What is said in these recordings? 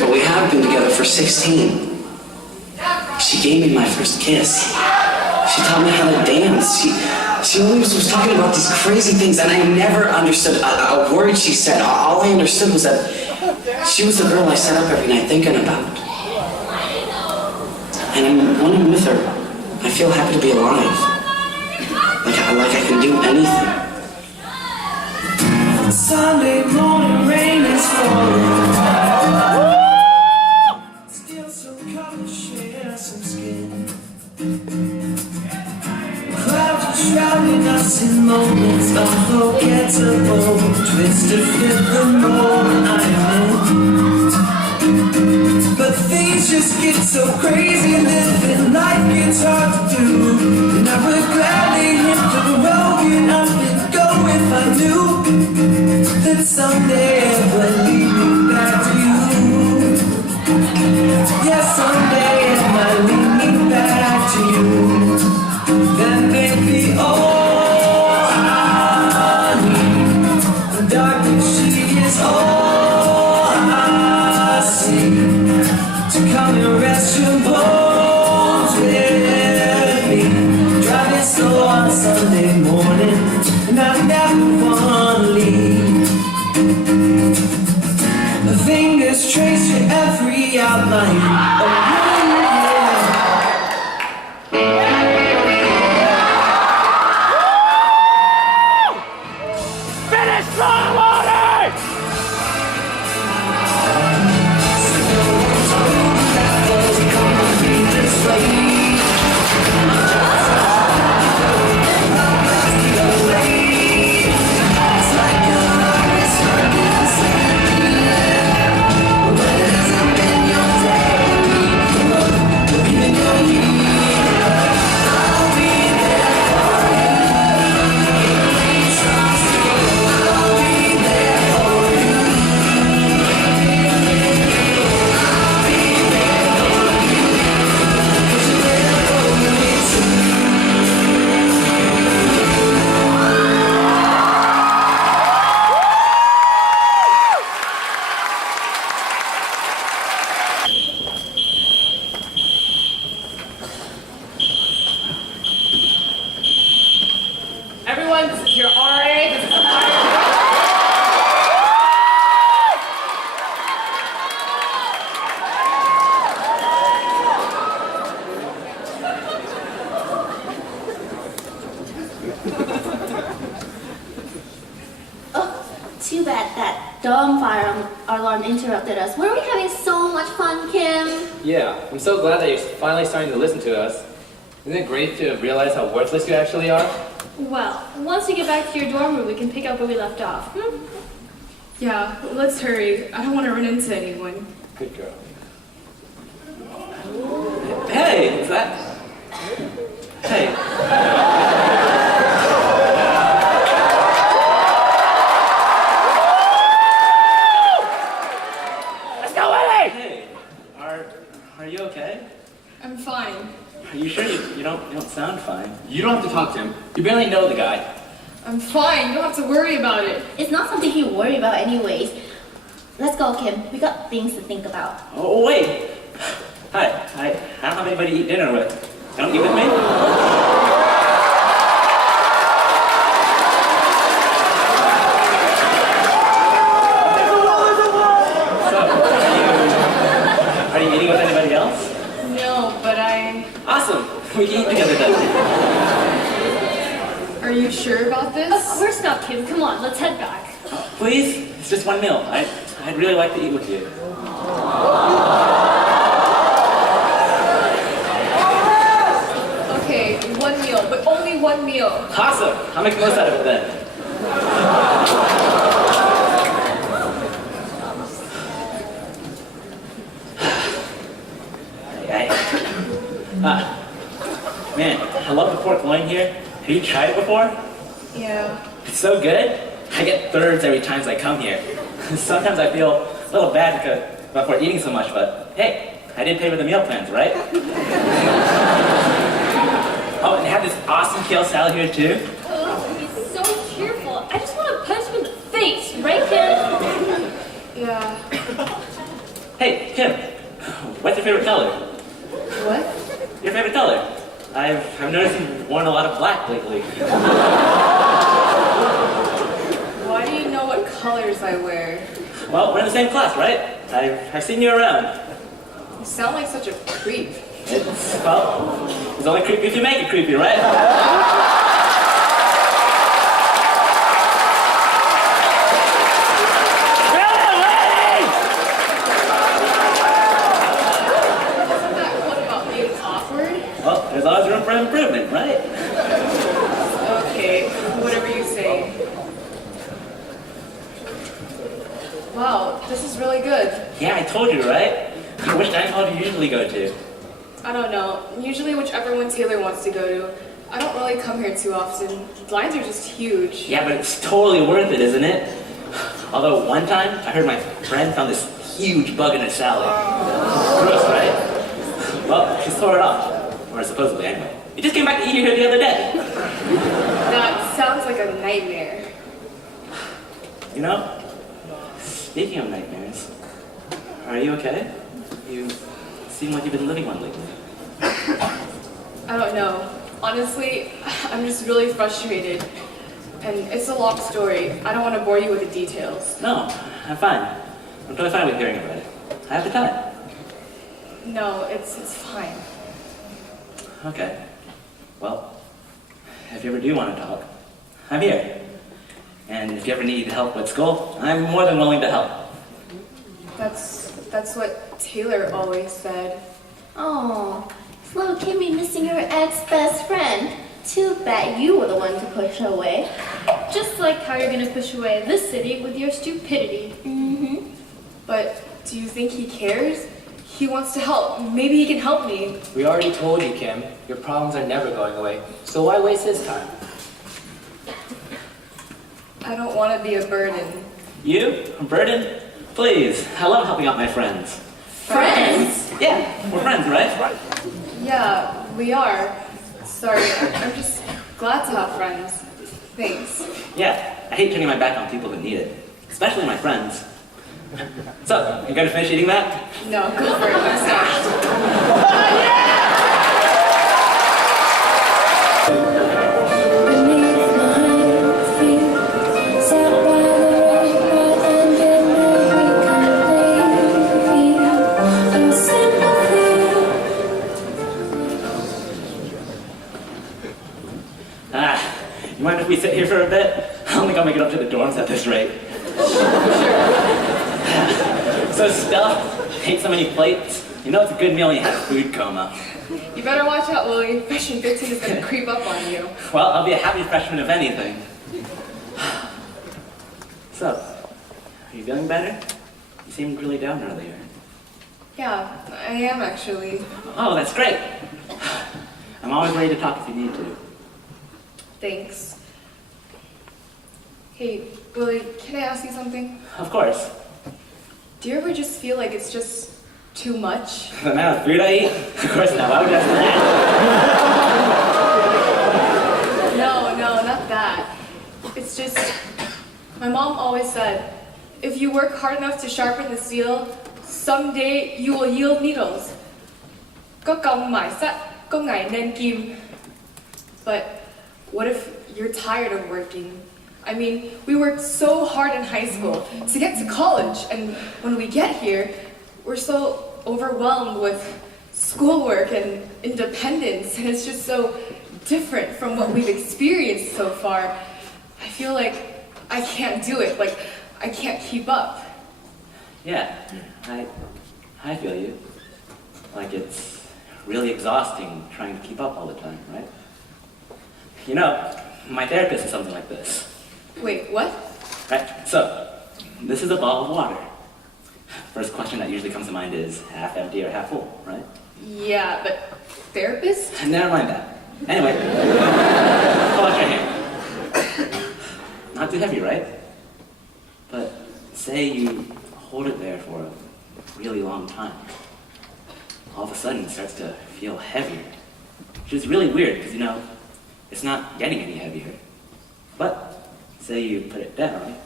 But we have been together for 16. She gave me my first kiss. She taught me how to dance. She always was talking about these crazy things, and I never understood a word she said. All I understood was that she was the girl I sat up every night thinking about. And when I'm with her, I feel happy to be alive. Like I can do anything. Sunday morning rain is falling. Still some color, share some skin. Clouds are shrouding us in moments unforgettable. Twist to fit the moment I am in. But things just get so crazy, living life gets hard to do. And I would gladly hit the road and up and go if I knew that someday it would lead me back to you. Yes, someday it might lead me back to you. Then maybe all I need. The darkness, she is all I see. To come and rest your bones with me. Driving slow on Sunday morning, and I never want to leave. The fingers trace your every outline of you. Finish strong, water! Everyone, this is your RA. This is the fire. Oh, too bad that dome fire alarm interrupted us. Were we having so much fun, Kim? Yeah, I'm so glad that you're finally starting to listen to us. Isn't it great to realize how worthless you actually are? Well, once you get back to your dorm room, we can pick up where we left off. Yeah, let's hurry. I don't want to run into anyone. Good girl. Hey, is that... Hey. Let's go, Willie! Hey, are you okay? I'm fine. Are you sure you don't sound fine? You don't have to talk to him. You barely know the guy. I'm fine. You don't have to worry about it. It's not something you worry about anyways. Let's go, Kim. We got things to think about. Oh, wait. Hi, I don't have anybody to eat dinner with. Don't you with me? We can eat together then. Are you sure about this? Of course not, Kim. Come on, let's head back. Please? It's just one meal. I'd really like to eat with you. Okay, one meal, but only one meal. Awesome. I'll make the most out of it then. Man, I love the pork loin here. Have you tried it before? Yeah. It's so good. I get thirds every time I come here. Sometimes I feel a little bad for eating so much, but hey, I did pay for the meal plans, right? Oh, and they have this awesome kale salad here too. Oh, he's so cheerful. I just want to punch him in the face, right, Kim? Yeah. Hey, Kim, what's your favorite color? What? Your favorite color? I've noticed you've worn a lot of black lately. Why do you know what colors I wear? Well, we're in the same class, right? I've seen you around. You sound like such a creep. It's only creepy if you make it creepy, right? Isn't that quote about being awkward? Well, there's always room for improvement, right? Okay, whatever you say. Wow, this is really good. Yeah, I told you, right? Which dining hall do you usually go to? I don't know. Usually whichever one Taylor wants to go to. I don't really come here too often. The lines are just huge. Yeah, but it's totally worth it, isn't it? Although one time, I heard my friend found this huge bug in his salad. Gross, right? Well, she tore it off. Or supposedly, anyway. He just came back to eat here the other day. That sounds like a nightmare. You know, speaking of nightmares, are you okay? You seem like you've been living one lately. I don't know. Honestly, I'm just really frustrated. And it's a long story. I don't want to bore you with the details. No, I'm fine. I'm totally fine with hearing about it. I have the time. No, it's fine. Okay. Well, if you ever do want to talk, I'm here. And if you ever need help with school, I'm more than willing to help. That's what Taylor always said. Oh, is little Kimmy missing her ex-best friend? Too bad you were the one to push her away. Just like how you're gonna push away this city with your stupidity. Mm-hmm. But do you think he cares? He wants to help. Maybe he can help me. We already told you, Kim, your problems are never going away. So why waste his time? I don't want to be a burden. You? A burden? Please. I love helping out my friends. Friends? Yeah, we're friends, right? Yeah, we are. Sorry, I'm just glad to have friends. Thanks. Yeah, I hate turning my back on people who need it. Especially my friends. So, you gonna finish eating that? No, go for it. I'm sorry. You mind if we sit here for a bit? I don't think I'll make it up to the dorms at this rate. So Stella, ate so many plates. You know it's a good meal when you have a food coma. You better watch out, Willie. Freshman 15 is gonna creep up on you. Well, I'll be a happy freshman if anything. So, are you feeling better? You seemed really down earlier. Yeah, I am actually. Oh, that's great. I'm always ready to talk if you need to. Thanks. Hey, Willie, can I ask you something? Of course. Do you ever just feel like it's just too much? The amount of food I eat? Of course not. Why would I ask that? No, not that. It's just, my mom always said, if you work hard enough to sharpen the steel, someday you will yield needles. ก็กำหมายซะก็ไงเน้นกิม But what if you're tired of working? I mean, we worked so hard in high school to get to college, and when we get here, we're so overwhelmed with schoolwork and independence, and it's just so different from what we've experienced so far. I feel like I can't do it, like I can't keep up. Yeah, I feel you. Like it's really exhausting trying to keep up all the time, right? You know, my therapist is something like this. Wait, what? Right, so, this is a bottle of water. First question that usually comes to mind is half empty or half full, right? Yeah, but therapist? Never mind that. Anyway, hold out your hand. Not too heavy, right? But say you hold it there for a really long time. All of a sudden it starts to feel heavier. Which is really weird because, you know, it's not getting any heavier. But say you put it down,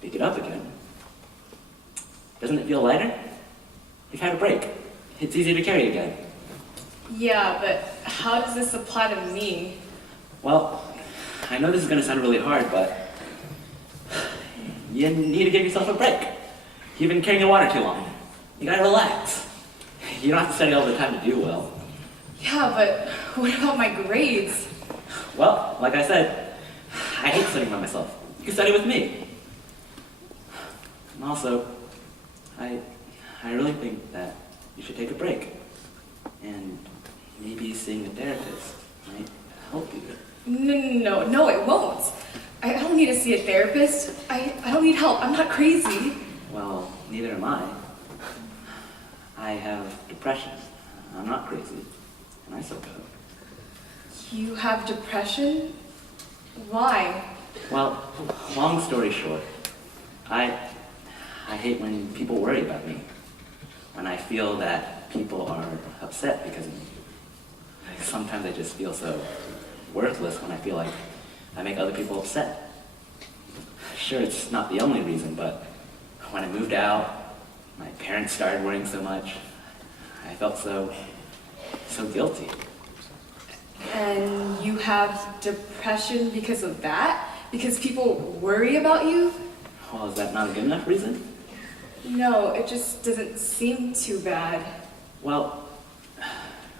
pick it up again. Doesn't it feel lighter? You've had a break. It's easier to carry again. Yeah, but how does this apply to me? Well, I know this is going to sound really hard, but you need to give yourself a break. You've been carrying the water too long. You gotta relax. You don't have to study all the time to do well. Yeah, but what about my grades? Well, like I said, I hate studying by myself. You can study with me. And also, I really think that you should take a break. And maybe seeing a therapist might help you. No, it won't. I don't need to see a therapist. I don't need help. I'm not crazy. Well, neither am I. I have depression. I'm not crazy. And I still go. You have depression? Why? Well, long story short, I hate when people worry about me. When I feel that people are upset because of me. Sometimes I just feel so worthless when I feel like I make other people upset. Sure, it's not the only reason, but when I moved out, my parents started worrying so much. I felt so guilty. And you have depression because of that? Because people worry about you? Well, is that not a good enough reason? No, it just doesn't seem too bad. Well,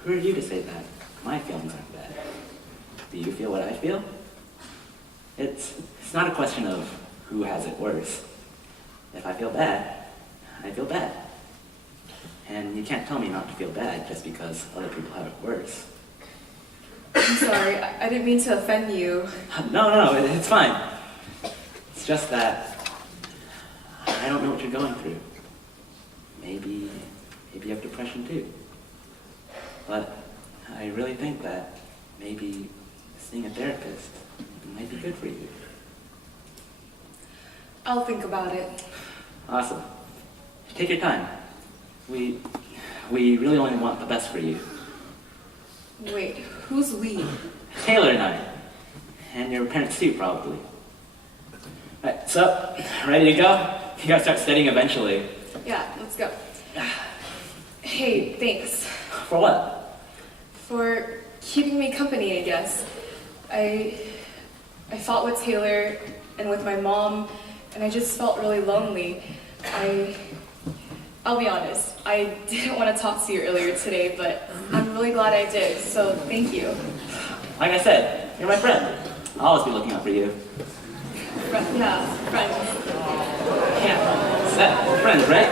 who are you to say that? My feelings aren't bad. Do you feel what I feel? It's not a question of who has it worse. If I feel bad, I feel bad. And you can't tell me not to feel bad just because other people have it worse. I'm sorry, I didn't mean to offend you. No, it's fine. It's just that I don't know what you're going through. Maybe you have depression too. But I really think that maybe seeing a therapist might be good for you. I'll think about it. Awesome. Take your time. We really only want the best for you. Wait, who's we? Taylor and I. And your parents too, probably. Alright, so, ready to go? You gotta start studying eventually. Yeah, let's go. Hey, thanks. For what? For keeping me company, I guess. I fought with Taylor and with my mom, and I just felt really lonely. I'll be honest, I didn't want to talk to you earlier today, but I'm really glad I did, so thank you. Like I said, you're my friend. I'll always be looking out for you. Friends. Yeah, set. Friends, right?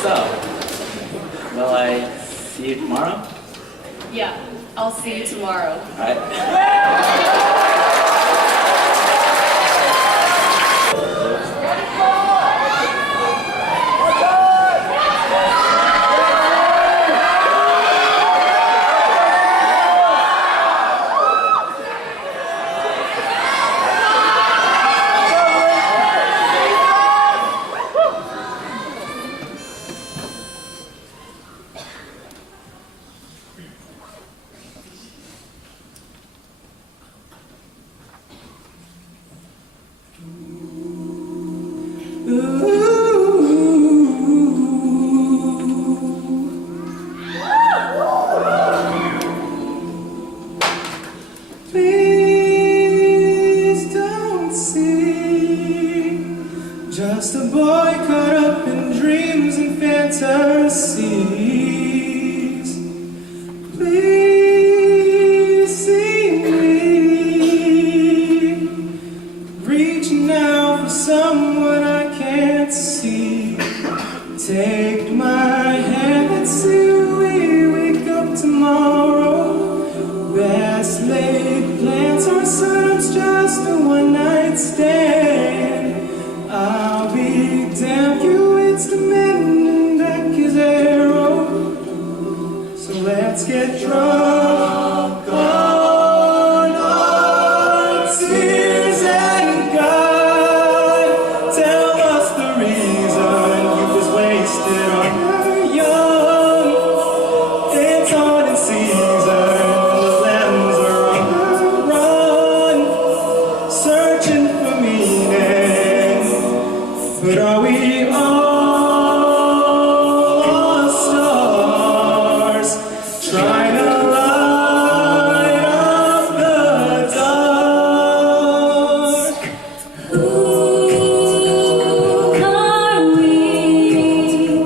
So, will I see you tomorrow? Yeah, I'll see you tomorrow. All right. just laid plans or search just a one-night stand. I'll be damn you, it's the men that is arrow. So let's get drunk on our tears and God tell us the reason youth is wasted on her young. It's on in season, the lambs are on the run, searching for meaning. But are we all stars trying to light up the dark? Who are we?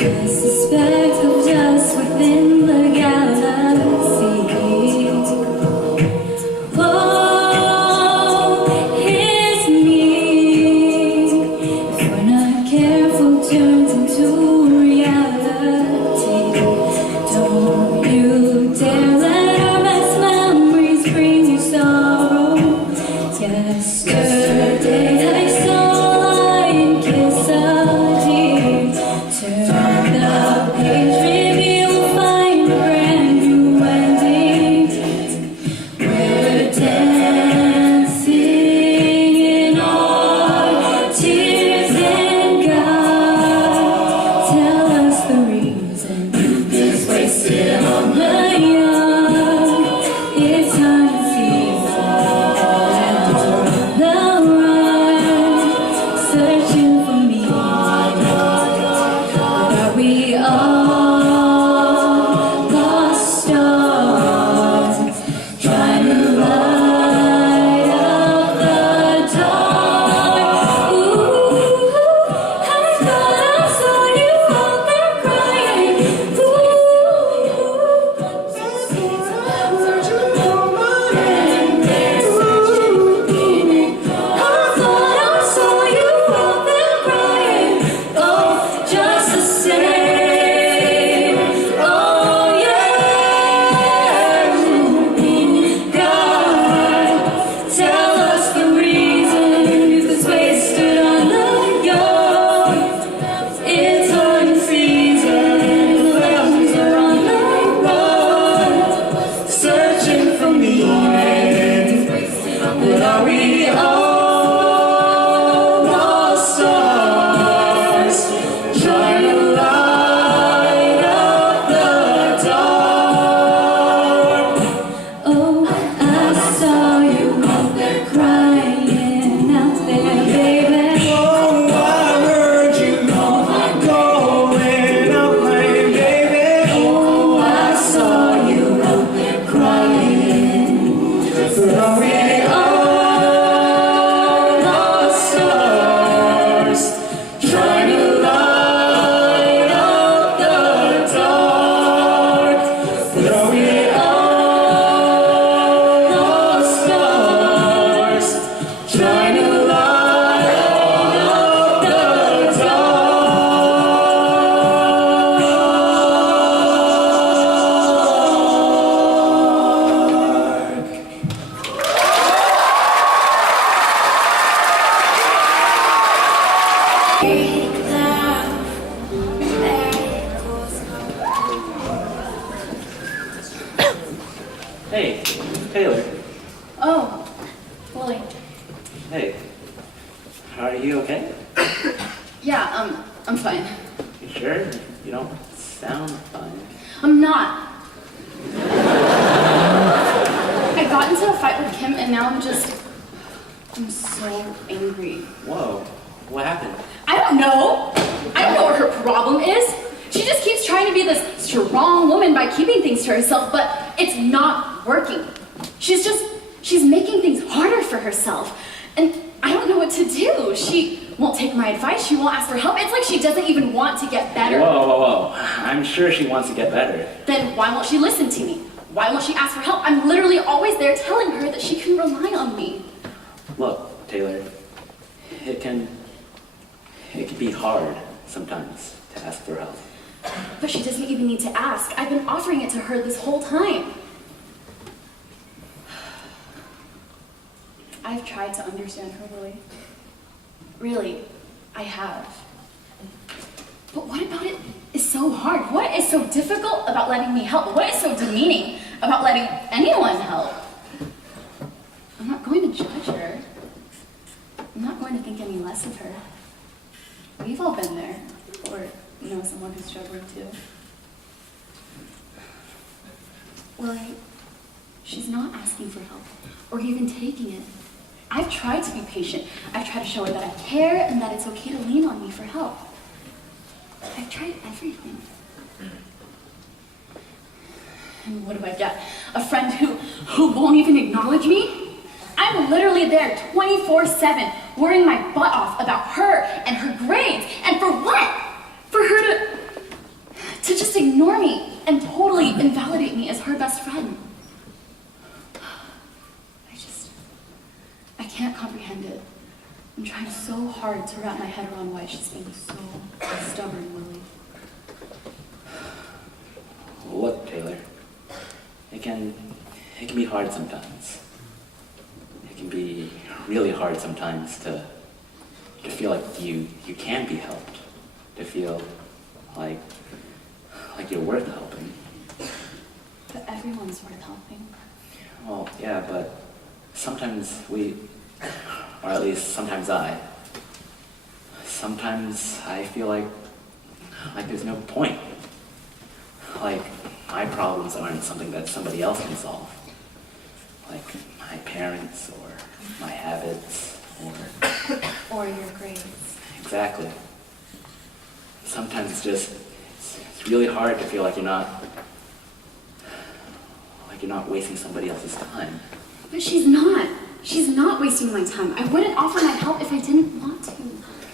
Just a speck of dust within the galaxy. Woe is me. If we're not careful, turns into reality. Don't you dare let our best memories bring you sorrow. Yesterday I saw a lion kiss a deer. Turn the page, maybe you'll find a brand new ending. We're dancing in our tears and God tell us the reason youth is wasted on the young. It's time season, lambs are on the run, searching for meaning. But are we all lost stars trying to light up the dark? Ooh, I thought I saw you out there crying. I thought I saw you out there crying. Oh, just the same. Oh yeah. God, tell us the reason youth is wasted on the young. It's on season, the lambs are on the run, Searching for meaning. But are we all lost stars trying to light up the dark? Oh, I saw you out there crying out there, baby. Oh, I heard you going out playing, baby. Oh, I saw you out there crying. But are we all lost stars trying to light up the dark? But are we all lost stars trying to light up the dark? Hey, Taylor. Oh, Willie. Hey. Are you okay? Yeah, I'm fine. You sure? You don't sound fine. I'm not. I got into a fight with Kim and now I'm so angry. Whoa. What happened? I don't know. I don't know what her problem is. She just keeps trying to be this strong woman by keeping things to herself, but it's not working. She's making things harder for herself. And I don't know what to do. She won't take my advice. She won't ask for help. It's like she doesn't even want to get better. Whoa. I'm sure she wants to get better. Then why won't she listen to me? Why won't she ask for help? I'm literally always there telling her that she can rely on me. Look, Taylor, it can be hard sometimes to ask for help. But she doesn't even need to ask. I've been offering it to her this whole time. I've tried to understand her, Lily. Really, I have. But what about it is so hard? What is so difficult about letting me help? What is so demeaning about letting anyone help? I'm not going to judge her. I'm not going to think any less of her. We've all been there, or know someone who's struggling too. Lily, she's not asking for help, or even taking it. I've tried to be patient. I've tried to show her that I care and that it's okay to lean on me for help. I've tried everything. And what do I get? A friend who won't even acknowledge me? I'm literally there 24/7, worrying my butt off about her and her grades. And for what? For her to just ignore me and totally invalidate me as her best friend. I can't comprehend it. I'm trying so hard to wrap my head around why she's being so stubborn, Lily. Look, Taylor, it can be hard sometimes. It can be really hard sometimes to feel like you can be helped, to feel like you're worth helping. But everyone's worth helping. Well, yeah, but sometimes we, or at least sometimes I feel like there's no point. Like, my problems aren't something that somebody else can solve. Like my parents, or my habits, or your grades. Exactly. Sometimes it's really hard to feel like you're not wasting somebody else's time. But she's not. She's not wasting my time. I wouldn't offer my help if I didn't want to.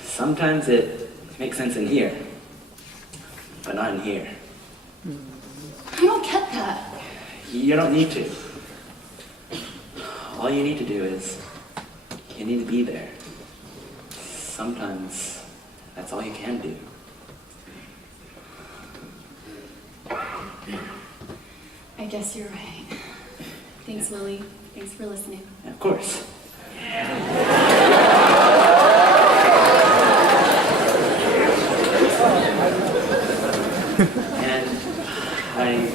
Sometimes it makes sense in here, but not in here. I don't get that. You don't need to. All you need to do is, you need to be there. Sometimes, that's all you can do. I guess you're right. Thanks, Lily. Thanks for listening. Of course. And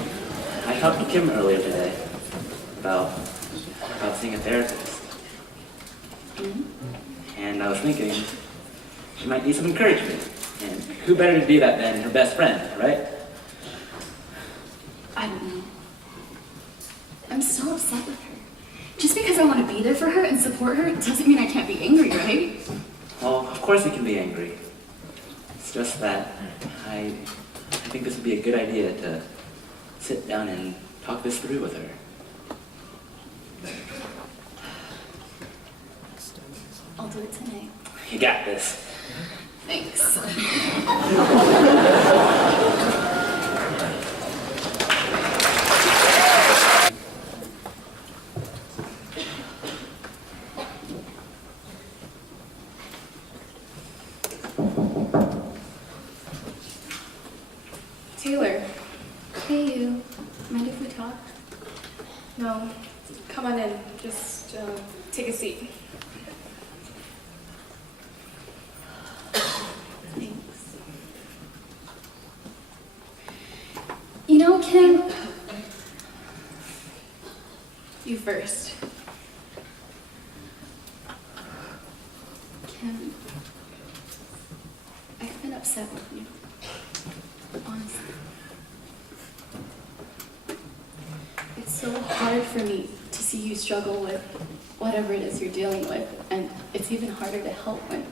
I talked to Kim earlier today about seeing a therapist. Mm-hmm. And I was thinking she might need some encouragement. And who better to do that than her best friend, right? I don't know. I'm so upset with her. Just because I want to be there for her and support her doesn't mean I can't be angry, right? Well, of course you can be angry. It's just that I think this would be a good idea to sit down and talk this through with her. I'll do it tonight. You got this. Thanks. Taylor. Hey, you. Mind if we talk? No, come on in. Just take a seat. Thanks. You know, Kim, You first. Kim, I've been upset with you. Honestly. It's so hard for me to see you struggle with whatever it is you're dealing with, and it's even harder to help when you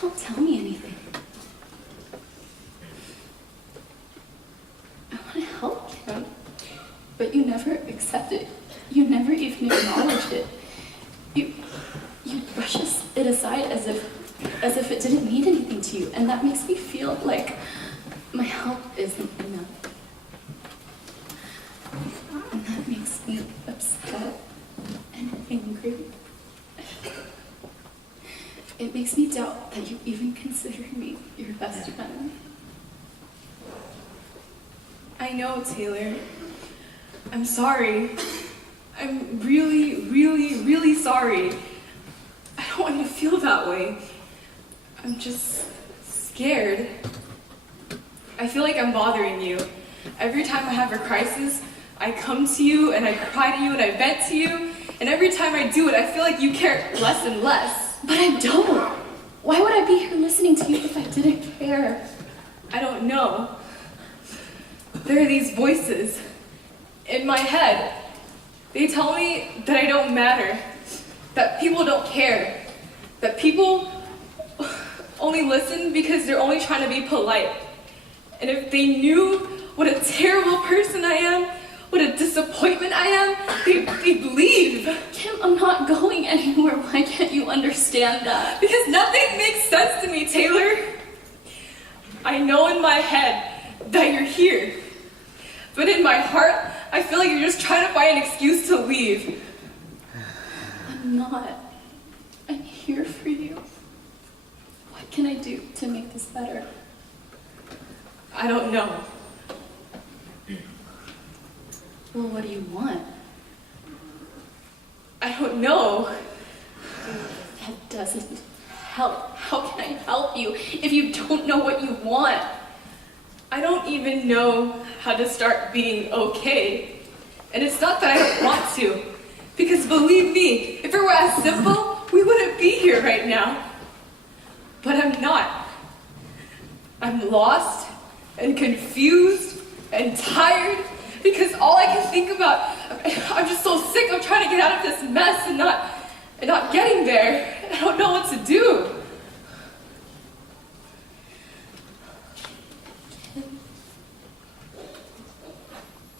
don't tell me anything. I want to help, Kim, but you never accept it. You never even acknowledge it. You brush it aside as if it didn't mean anything to you, and that makes me feel like my help isn't enough. And that makes me upset and angry. It makes me doubt that you even consider me your best friend. I know, Taylor. I'm sorry. I'm really, really, really sorry. I don't want you to feel that way. I'm just scared. I feel like I'm bothering you. Every time I have a crisis, I come to you and I cry to you and I vent to you. And every time I do it, I feel like you care less and less. But I don't. Why would I be here listening to you if I didn't care? I don't know. There are these voices in my head. They tell me that I don't matter, that people don't care, that people only listen because they're only trying to be polite. And if they knew what a terrible person I am, what a disappointment I am, they'd leave. Kim, I'm not going anywhere. Why can't you understand that? Because nothing makes sense to me, Taylor. I know in my head that you're here. But in my heart, I feel like you're just trying to find an excuse to leave. I'm not. I'm here for you. What can I do to make this better? I don't know. Well, what do you want? I don't know. That doesn't help. How can I help you if you don't know what you want? I don't even know how to start being okay. And it's not that I don't want to. Because believe me, if it were as simple, we wouldn't be here right now. But I'm not. I'm lost and confused and tired because all I can think about, I'm just so sick of trying to get out of this mess and not getting there. I don't know what to do.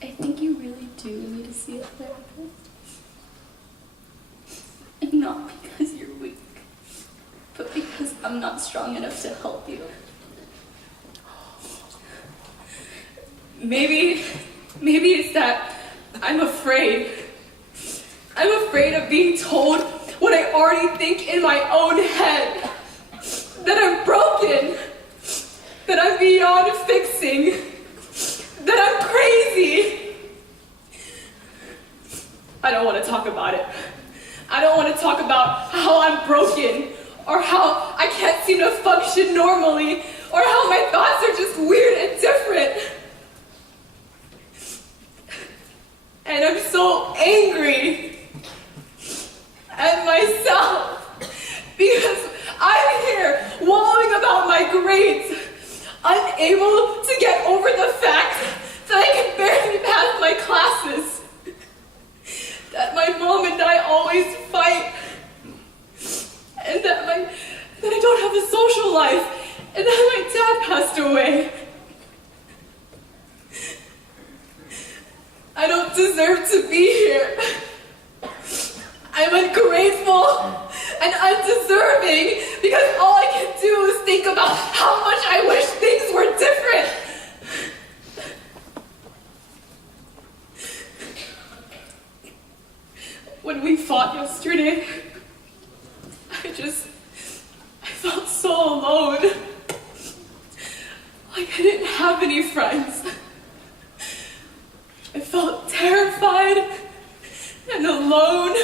I think you really do need to see a therapist. And not because you're weak, but because I'm not strong enough to help you. Maybe it's that I'm afraid. I'm afraid of being told what I already think in my own head. That I'm broken. That I'm beyond fixing. That I'm crazy. I don't want to talk about it. I don't want to talk about how I'm broken, or how I can't seem to function normally, or how my thoughts are just weird and different. And I'm so angry at myself because I'm here wallowing about my grades, unable to get over the fact that I can barely pass my classes, that my mom and I always fight, and that I don't have a social life, and that my dad passed away. I don't deserve to be here. I'm ungrateful and undeserving because all I can do is think about how much I wish things were different. When we fought yesterday, I felt so alone. Like I didn't have any friends. I felt terrified and alone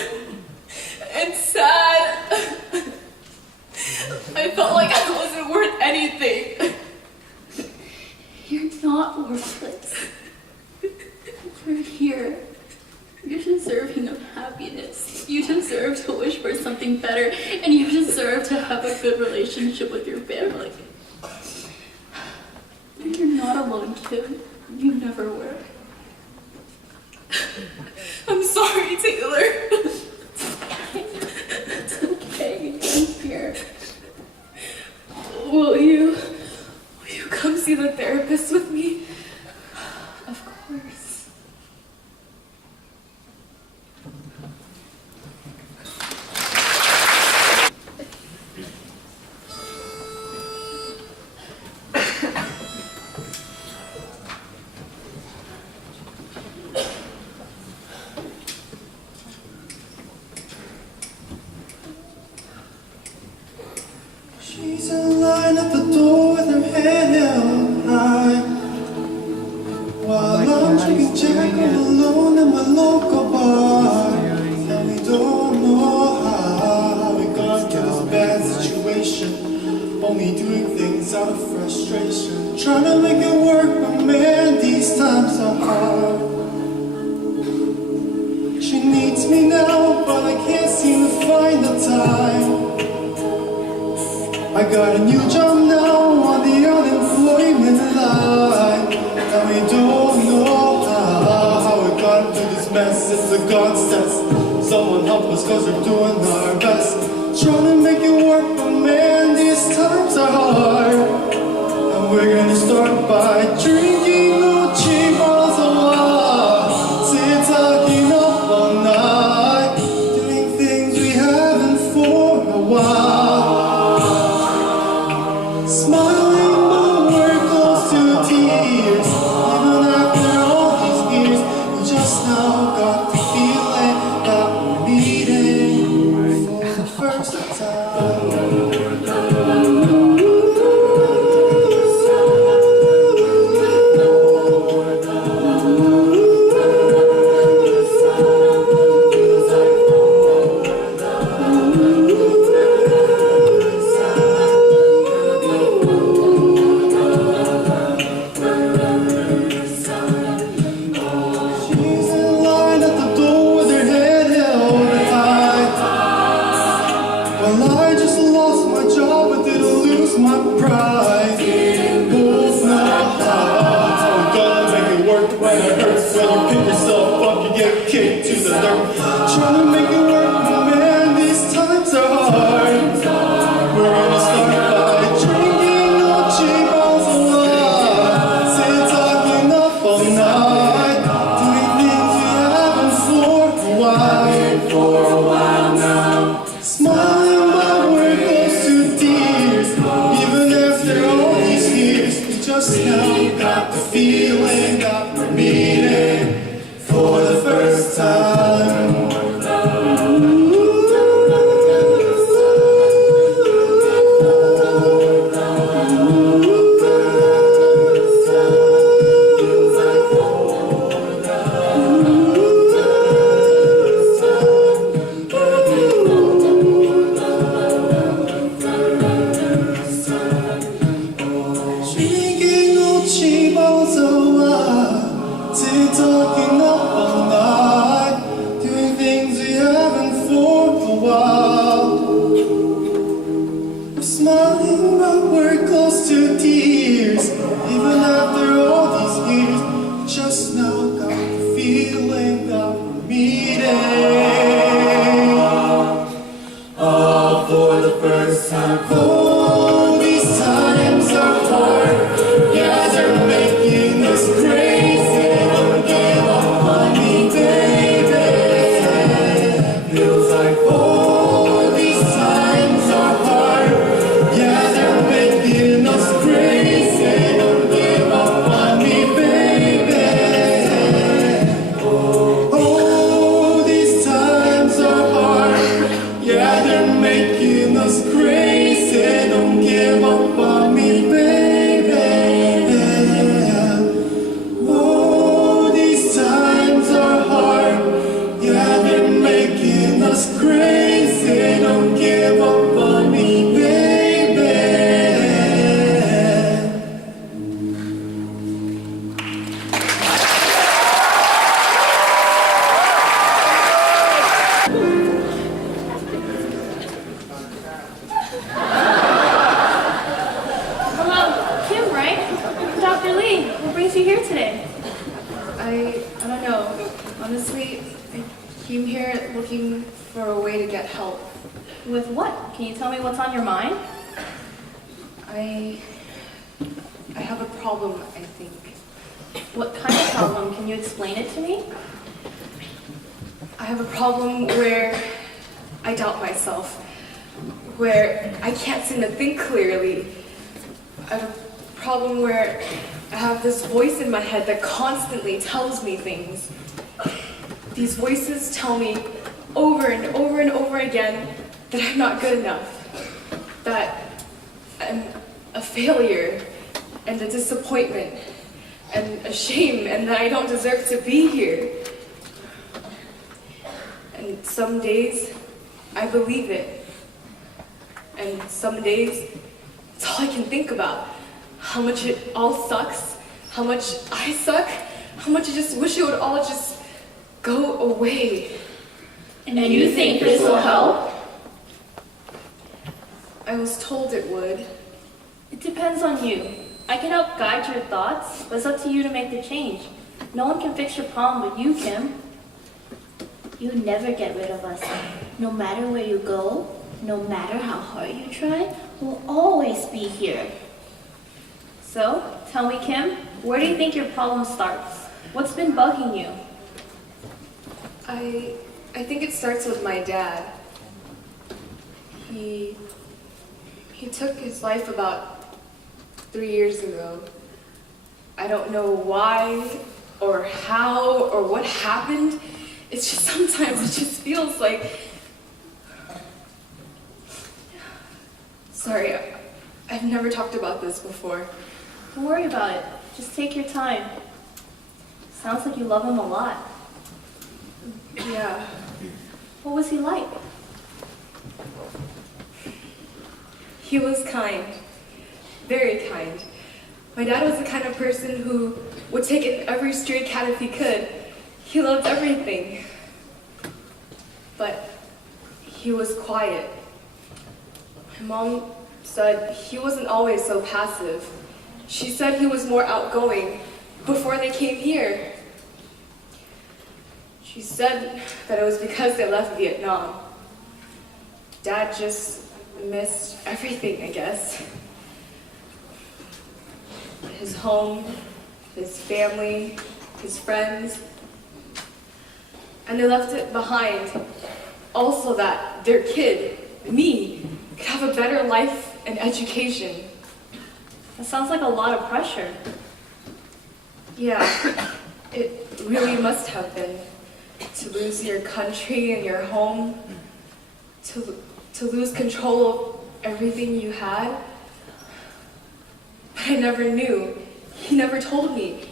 and sad. I felt like I wasn't worth anything. You're not worthless. You're here. You're deserving of happiness. You deserve to wish for something better, and you deserve to have a good relationship with your family. You're not alone, Kim. You never were. I'm sorry, Taylor. It's okay. I'm here. Will you come see the therapist with me? Of course. Trying to make it work, but man, these times are hard. She needs me now, but I can't seem to find the time. I got a new job now on the unemployment line, and we don't know how we got into this mess. It's a God's test. Someone help us, cause we're doing our best. Trying to make it work, but man, these times are hard. And we're gonna start by drinking no cheap bottles of wine, sit talking up all night, doing things we haven't for a while. Smiling but we're close to tears, even after all these years. We just now got the feeling that we're meeting for the first time. She's in line at the door with her head held high. Well, I just lost my job, but didn't lose my pride. Both know how we gotta make it work when it hurts. When you pick yourself up, you get kicked to the dirt. Trying to make it work, but man, these times are hard. We're gonna start by drinking no cheap bottles of wine, sit talking up all night, doing things we haven't for a while now. Smiling but we're close to tears, even after all these years. We just now got the feeling that we're meeting for the first time. Drinking no cheap bottles of wine, sit talking up all night, doing things we haven't for a while. We're smiling but we're close to tears, even after all these years. We just now got the feeling that we're meeting all for the first time. Oh, these times are hard. Yeah, they're making us crazy. Don't give up on me, baby. Feels like oh, these times are hard. Yeah, they're making us crazy. Don't give up on me, baby. Oh, these times are hard. Yeah, they're making us crazy. Don't give up on me, baby. Oh, these times are hard. Yeah, they're making us crazy. Don't give up on me, baby. Hello, Kim, right? Dr. Lee, what brings you here today? I don't know. Honestly, I came here looking for a way to get help. With what? Can you tell me what's on your mind? I have a problem, I think. What kind of problem? Can you explain it to me? I have a problem where I doubt myself, where I can't seem to think clearly. I have a problem where I have this voice in my head that constantly tells me things. These voices tell me over and over and over again that I'm not good enough, that I'm a failure and a disappointment and a shame and that I don't deserve to be here. And some days I believe it. And some days it's all I can think about. how much it all sucks, how much I suck, how much I just wish it would all just go away. And you think this will help? I was told it would. It depends on you. I can help guide your thoughts, but it's up to you to make the change. No one can fix your problem but you, Kim. You never get rid of us. No matter where you go, no matter how hard you try, we'll always be here. So, tell me, Kim, where do you think your problem starts? What's been bugging you? I think it starts with my dad. He took his life about 3 years ago. I don't know why or how or what happened. It's just sometimes it just feels like... Sorry, I've never talked about this before. Don't worry about it. Just take your time. Sounds like you love him a lot. Yeah. What was he like? He was kind. Very kind. My dad was the kind of person who would take in every stray cat if he could. He loved everything. But he was quiet. My mom said he wasn't always so passive. She said he was more outgoing before they came here. She said that it was because they left Vietnam. Dad just missed everything, I guess. His home, his family, his friends. And they left it behind. Also that their kid, me, could have a better life and education. That sounds like a lot of pressure. Yeah, it really must have been. To lose your country and your home, to lose control of everything you had. But I never knew. He never told me.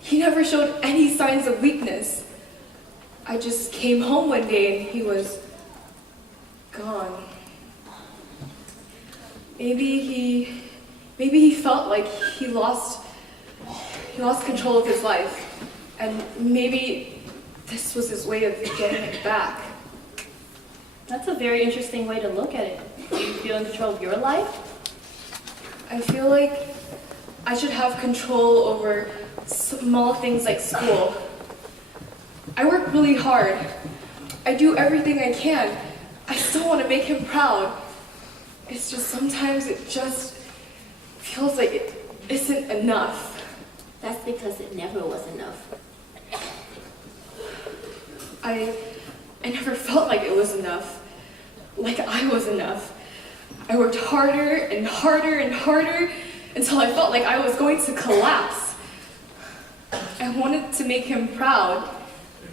He never showed any signs of weakness. I just came home one day and he was gone. Maybe he felt like he lost control of his life, and maybe this was his way of getting it back. That's a very interesting way to look at it. Do you feel in control of your life? I feel like I should have control over small things like school. I work really hard. I do everything I can. I still want to make him proud. It's just sometimes it just feels like it isn't enough. That's because it never was enough. I never felt like it was enough. Like I was enough. I worked harder and harder and harder until I felt like I was going to collapse. I wanted to make him proud.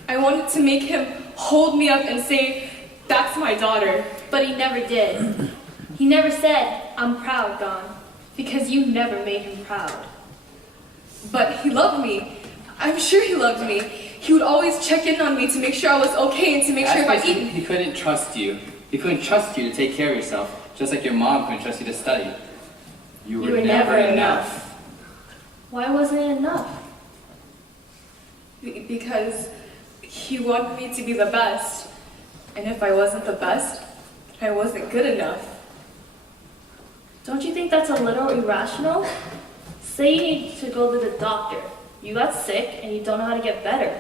I wanted to make him hold me up and say, "That's my daughter." But he never did. He never said, "I'm proud, Dawn," because you never made him proud. But he loved me. I'm sure he loved me. He would always check in on me to make sure I was okay and to make sure if I That's because eat. he couldn't trust you. He couldn't trust you to take care of yourself, just like your mom couldn't trust you to study. You were never enough. Why wasn't it enough? Because he wanted me to be the best. And if I wasn't the best, I wasn't good enough. Don't you think that's a little irrational? Say you need to go to the doctor. You got sick and you don't know how to get better.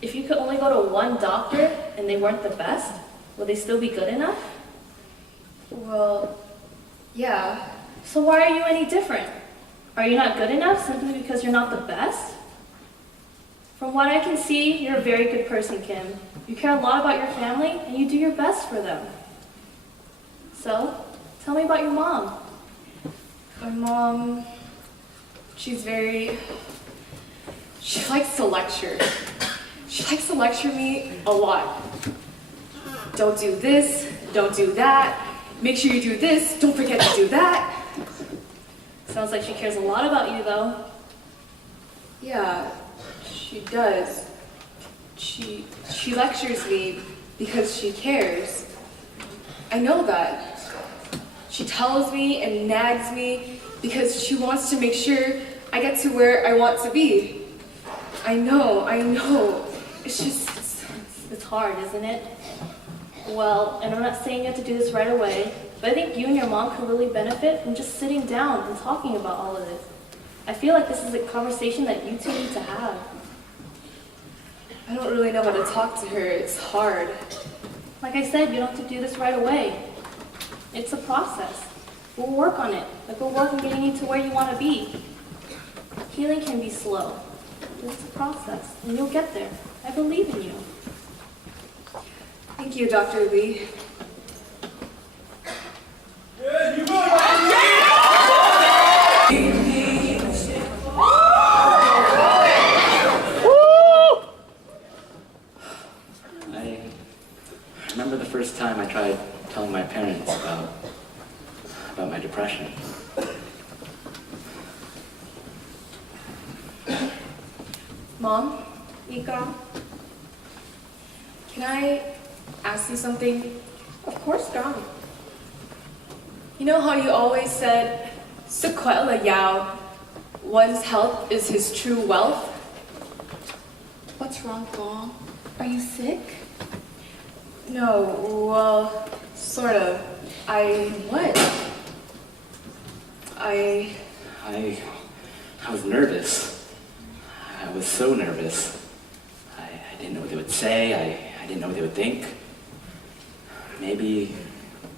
If you could only go to one doctor and they weren't the best, would they still be good enough? Well, yeah. So why are you any different? Are you not good enough simply because you're not the best? From what I can see, you're a very good person, Kim. You care a lot about your family and you do your best for them. So, tell me about your mom. My mom, she likes to lecture. She likes to lecture me a lot. Don't do this, don't do that, make sure you do this, don't forget to do that. Sounds like she cares a lot about you, though. Yeah, she does. She lectures me because she cares. I know that. She tells me and nags me because she wants to make sure I get to where I want to be. I know. It's just, It's hard, isn't it? Well, and I'm not saying you have to do this right away, but I think you and your mom could really benefit from just sitting down and talking about all of this. I feel like this is a conversation that you two need to have. I don't really know how to talk to her. It's hard. Like I said, you don't have to do this right away. It's a process. We'll work on it. Like we'll work on getting you to where you want to be. Healing can be slow. It's a process, and you'll get there. I believe in you. Thank you, Dr. Lee. I remember the first time I tried telling my parents about my depression. Mom, Ika, can I ask you something? of course, Dom. You know how you always said, "Sức khỏe là giàu," one's health is his true wealth? What's wrong, Mom? Are you sick? No, well, sort of. What? I was nervous. I was so nervous. I didn't know what they would say. I didn't know what they would think. Maybe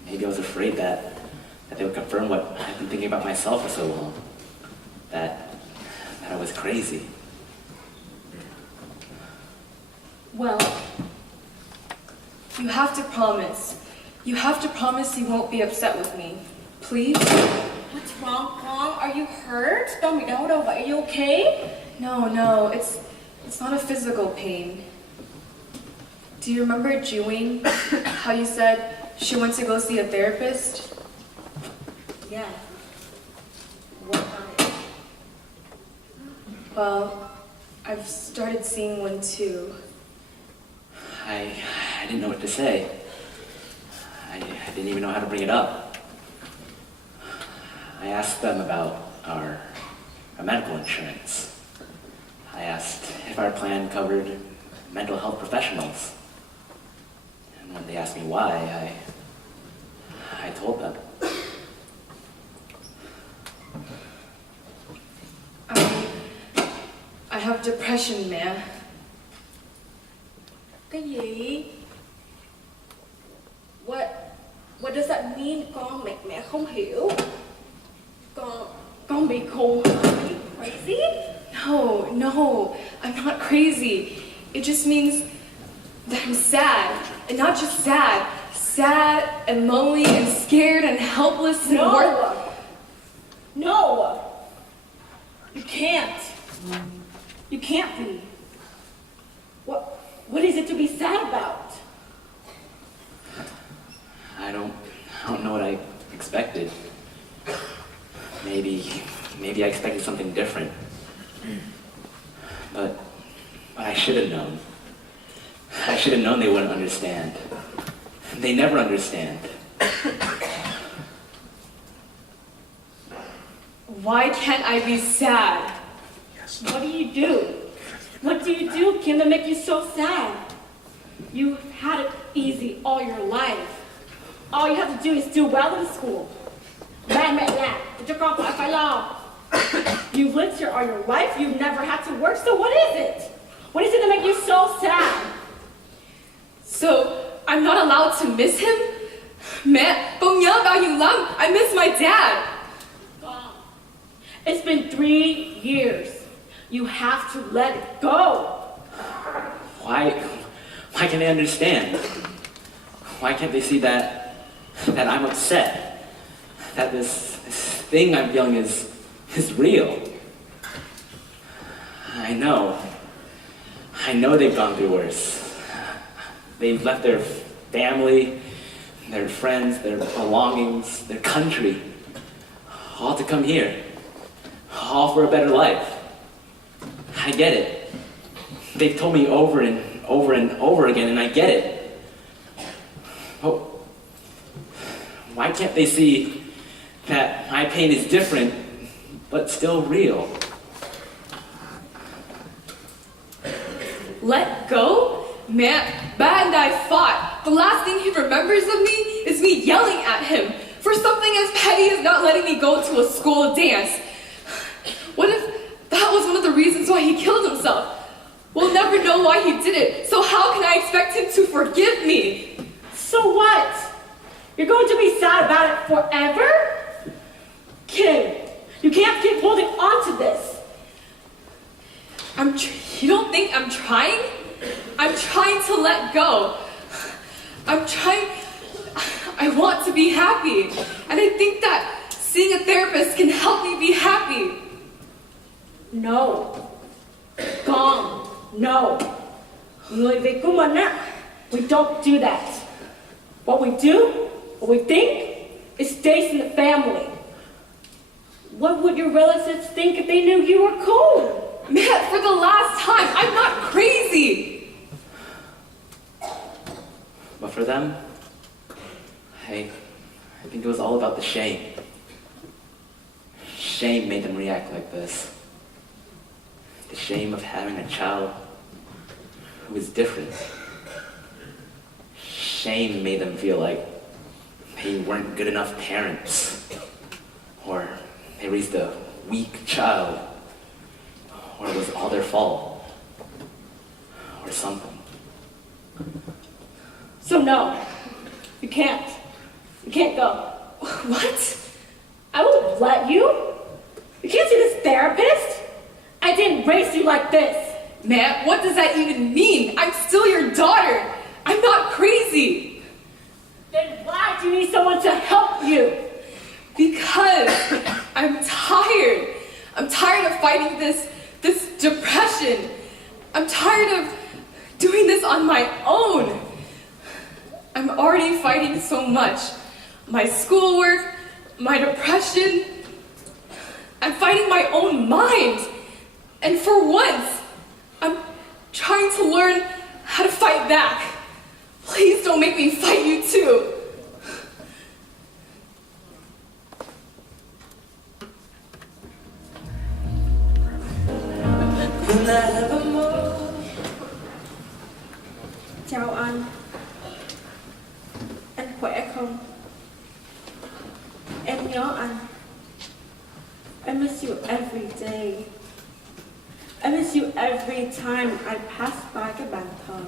I was afraid that they would confirm what I've been thinking about myself for so long. That I was crazy. Well, you have to promise. You have to promise you won't be upset with me. Please? What's wrong, Mom? Are you hurt? Don't be đau đâu vậy. Are you okay? No, it's not a physical pain. Do you remember Juwing? How you said she went to go see a therapist? Yeah. What about it? Well, I've started seeing one too. I didn't know what to say. I didn't even know how to bring it up. I asked them about our medical insurance. I asked if our plan covered mental health professionals. And when they asked me why, I told them. I have depression, man. Cái gì? What does that mean? Mẹ không hiểu. Con bị khùng. Are you crazy? No, I'm not crazy. It just means that I'm sad. And not just sad. Sad and lonely and scared and helpless and No! You can't. You can't be. What is it to be sad about? I don't know what I expected. Maybe I expected something different. But I should have known. I should have known they wouldn't understand. They never understand. Why can't I be sad? What do you do? What do you do, Kim, to make you so sad? You've had it easy all your life. All you have to do is do well in school. Mẹ làm, cho con khỏi phải lo. You've lived here all your life, you've never had to work, so what is it? What is it that makes you so sad? So, I'm not allowed to miss him? Mẹ, con nhớ bao nhiêu lắm. I miss my dad. It's been 3 years. You have to let it go. Why can't they understand? Why can't they see that I'm upset? That this thing I'm feeling is real? I know they've gone through worse. They've left their family, their friends, their belongings, their country, all to come here, all for a better life. I get it. They've told me over and over again, and I get it. Oh, why can't they see that my pain is different but still real. Let go? Man, Bad and I fought. The last thing he remembers of me is me yelling at him for something as petty as not letting me go to a school dance. What if that was one of the reasons why he killed himself? We'll never know why he did it, so how can I expect him to forgive me? So what? You're going to be sad about it forever? Kim, you can't keep holding on to this. You don't think I'm trying? I'm trying to let go. I want to be happy. And I think that seeing a therapist can help me be happy. No. Gong. No. Người Việt của mình á, we don't do that. What we do, what we think, it stays in the family. What would your relatives think if they knew you were cool? Matt, for the last time, I'm not crazy. But for them, I think it was all about the shame. Shame made them react like this. The shame of having a child who was different. Shame made them feel like they weren't good enough parents, or they raised a weak child, or it was all their fault, or something. So no, you can't. You can't go. What? I won't let you. You can't see this therapist. I didn't raise you like this. Matt, what does that even mean? I'm still your daughter. I'm not crazy. Then why do you need someone to help you? Because I'm tired. I'm tired of fighting this depression. I'm tired of doing this on my own. I'm already fighting so much. My schoolwork, my depression. I'm fighting my own mind. And for once, I'm trying to learn how to fight back. Please don't make me fight you too. Chào anh. Anh khỏe không? Em nhớ anh. I miss you every day. I miss you every time I pass by cái bàn thờ.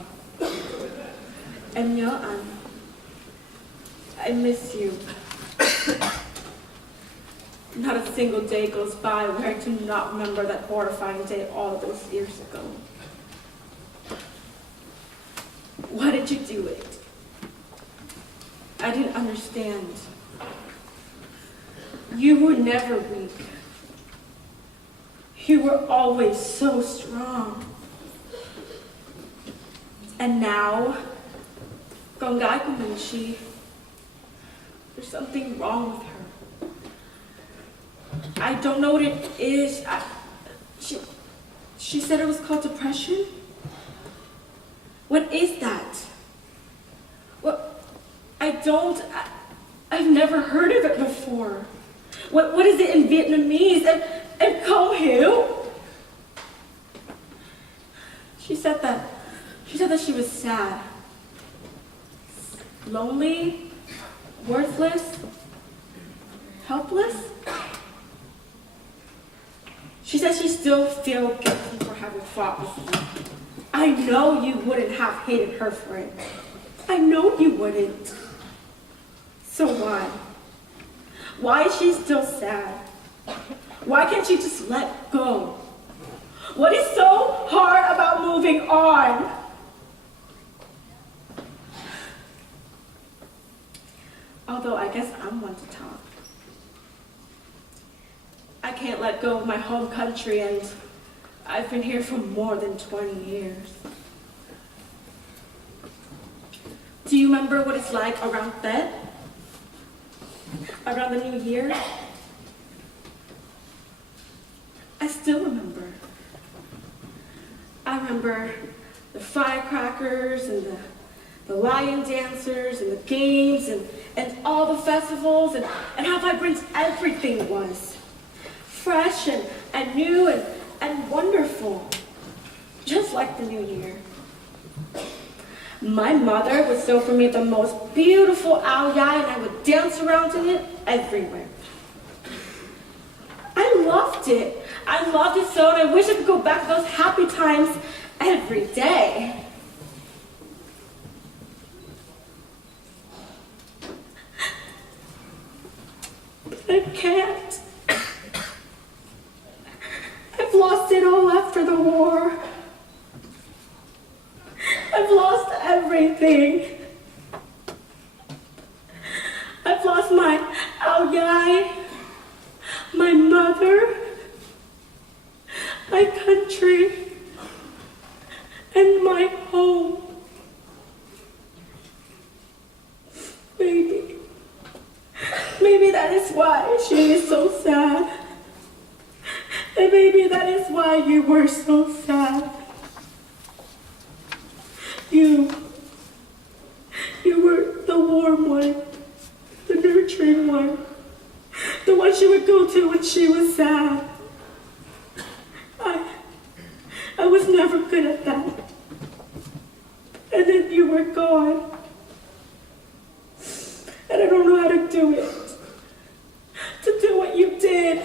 Em nhớ anh. I miss you. Not a single day goes by where I do not remember that horrifying day all those years ago. Why did you do it? I didn't understand. You were never weak. You were always so strong. And now, con gái của mình, there's something wrong with her. I don't know what it is. She said it was called depression. What is that? I've never heard of it before. What is it in Vietnamese? And Ko Hiu? She said that she was sad, lonely, worthless, helpless. She said she still feels guilty for having fought with you. I know you wouldn't have hated her for it. I know you wouldn't. So why? Why is she still sad? Why can't she just let go? What is so hard about moving on? Although I guess I'm one to talk. I can't let go of my home country, and I've been here for more than 20 years. Do you remember what it's like around Tết? Around the New Year? I still remember. I remember the firecrackers and the lion dancers and the games and all the festivals and how vibrant everything was. fresh and new and wonderful, just like the new year. My mother would sew for me the most beautiful ao dai, and I would dance around in it everywhere. I loved it. I loved it so, and I wish I could go back to those happy times every day. But I can't. I've lost it all after the war. I've lost everything. I've lost my ao dai, my mother, my country, and my home. Maybe that is why she is so sad. And maybe that is why you were so sad. You were the warm one, the nurturing one, the one she would go to when she was sad. I was never good at that. And then you were gone. And I don't know how to do it. To do what you did.